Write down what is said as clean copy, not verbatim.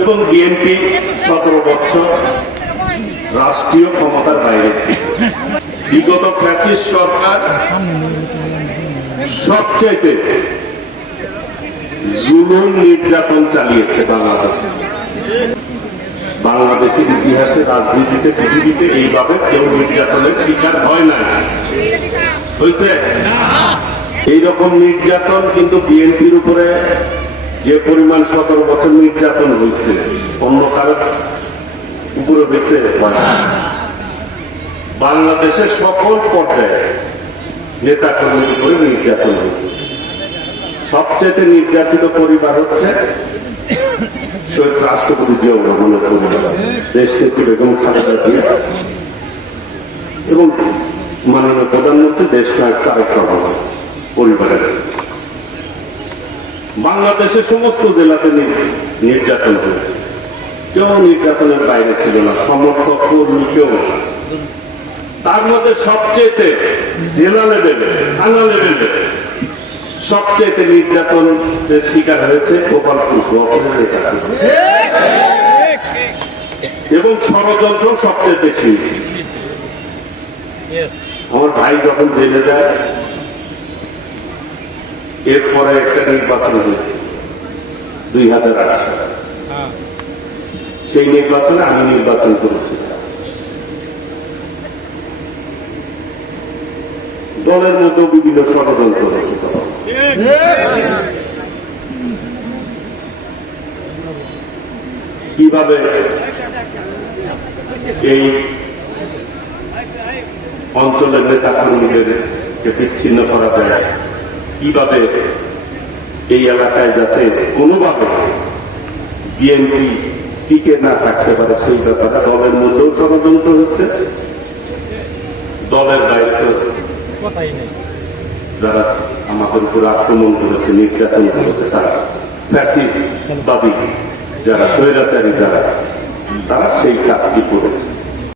এবং বিএনপি 17 বছর রাষ্ট্রীয় ক্ষমতার বাইরে ছিল। বিগত ফ্যাসিস্ট সরকার সবচেয়ে জুলুম নির্যাতন চালিয়েছে বাংলাদেশে। বাংলাদেশের ইতিহাসে, রাজনীতিতে, পৃথিবীতে এইভাবে কেউ নির্যাতনের শিকার হয় না, হয়েছে। এইরকম নির্যাতন কিন্তু বিএনপির উপরে যে পরিমাণ 17 বছর নির্যাতন হয়েছে অন্য কারোর উপরে হয়েছে। বাংলাদেশের সকল পর্যায়ে নেতা কর্মীর উপরে নির্যাতন হয়েছে। সবচেয়ে নির্যাতিত পরিবার হচ্ছে শহীদ রাষ্ট্রপতি জিয়াউর রহমানের পরিবার, দেশনেত্রী বেগম খালেদা জিয়া এবং মাননীয় প্রধানমন্ত্রী দেশনায়ক তারেক রহমান পরিবারের। বাংলাদেশের সমস্ত জেলাতে নির্যাতন হয়েছে, কেউ নির্যাতনের বাইরে ছিল না, সমর্থক কর্মী কেউ না। তার মধ্যে সবচেয়ে জেলা লেভেলে, থানা লেভেলে সবচেয়ে নির্যাতনের শিকার হয়েছে গোপালপুর এবং ষড়যন্ত্র সবচেয়ে বেশি। আমার ভাই যখন জেলে যায়, এরপরে একটা নির্বাচন হয়েছে 2008 সালে। সেই নির্বাচনে আমি নির্বাচন করেছি। দলের মধ্যে বিভিন্ন ষড়যন্ত্র হয়েছে। কিভাবে এই অঞ্চলের নেতা কর্মীদেরকে বিচ্ছিন্ন করা যায়, কিভাবে এই এলাকায় যাতে কোনোভাবে বিএনপি টিকে না থাকতে পারে সেই ব্যাপারে দলের মধ্যেও ষড়যন্ত্র হচ্ছে। দলের বাইরে যারা আমাদের উপর আক্রমণ করেছে, নির্যাতন করেছে, তারা ফ্যাসিস্টবাদী যারা, স্বৈরাচারী যারা, তারা সেই কাজটি করেছে।